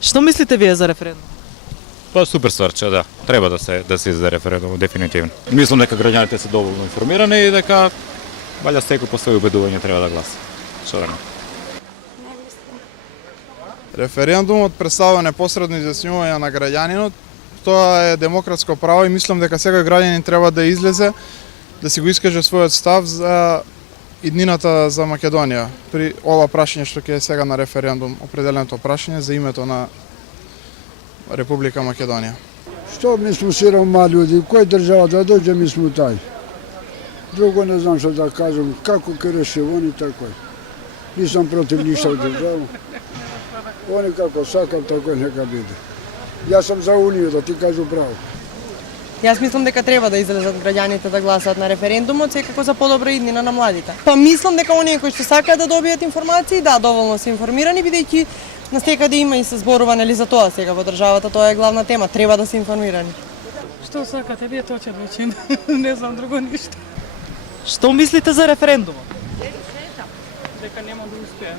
Што мислите вие за референдум? Па супер ствар, че да, треба да се издаде референдум, дефинитивно. Мислам дека граѓаните се доволно информирани и дека валја секој по своје убедување треба да гласа. Што да не. Референдумот представува непосредно изјаснување на граѓанинот. Тоа е демократско право и мислам дека секој граѓанин треба да излезе да си го искаже својот став за иднината за Македонија. При ова прашање што ќе е сега на референдум, определеното прашање за името на Република Македонија. Што ми смо сирома луѓе, кој држава да дојде ми смо тај. Друго не знам што да кажам, како ќе реши они тако е. Нисам против ништо од држава. Они како сакат, тако нека биде. Јас сум за Унија, да ти кажу право. Јас мислам дека треба да излезат граѓаните да гласаат на референдумот, секако за подобра иднина на младите. Па мислам дека оние кои што сакаат да добијат информации, да, доволно се информирани, бидејќи настекаде има и се зборува нели за тоа сега во државата, тоа е главна тема, треба да се информирани. Што сакате, вие точат веќе, не знам друго ништо. Што мислите за референдумот? Дека нема да успее.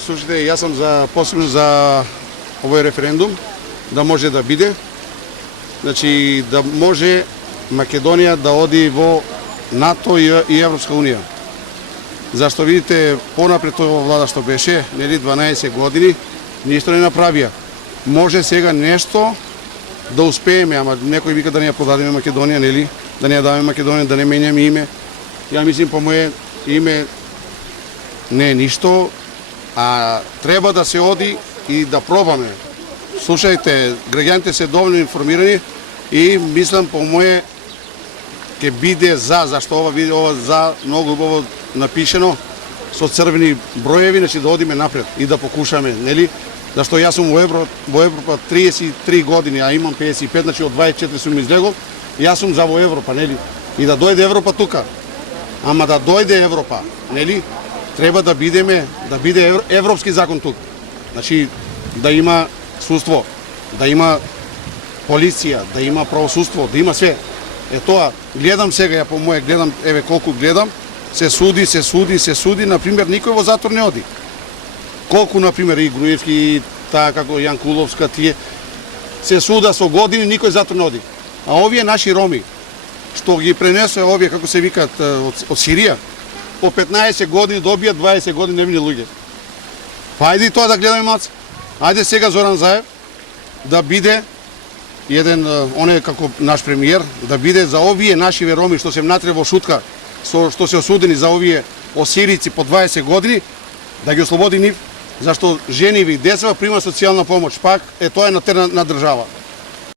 Слушайте, јас сум посебно за овој референдум, да може да биде. Значи, да може Македонија да оди во НАТО и Европска Унија. Зашто видите, понапред тоа влада што беше, нели 12 години, ништо не направија. Може сега нешто да успееме, ама некој вика да не ја продадеме Македонија, нели? Да не ја даваме Македонија, да не менјаме име. Ја мислим по моје име не е ништо, а треба да се оди и да пробаме. Слушајте, граѓаните се доволно информирани и мислам по моје ќе биде зашто ова за многу убаво напишено со црвени броеви, значи да одиме напред и да покушаме, нели? Зашто јас сум во Европа 33 години, а имам 55, значи од 24 сум излегол, јас сум за во Европа, нели? И да дојде Европа тука. Ама да дојде Европа, нели? Треба да биде европски закон тука. Значи да има судство, да има полиција, да има правосудство, да има све. Е тоа, гледам сега, ја по моје гледам, еве колку гледам, се суди, например, никој во затвор не оди. Колку, например, и Груевски, таа како Јан Куловска, тие, се суда со години, никој затвор не оди. А овие наши роми, што ги пренесоа овие, како се викаат, од Сирија, по 15 години добијат 20 години невини луѓе. Па ајде и тоа да гледаме малце. Ајде сега Зоран Заев да биде еден, оне како наш премиер, да биде за овие наши роми што се внатре во шутка, што се осудени за овие осирици по 20 години, да ги ослободи нив, зашто жени и децата примаат социјална помош. Пак е тоа е на терен на држава.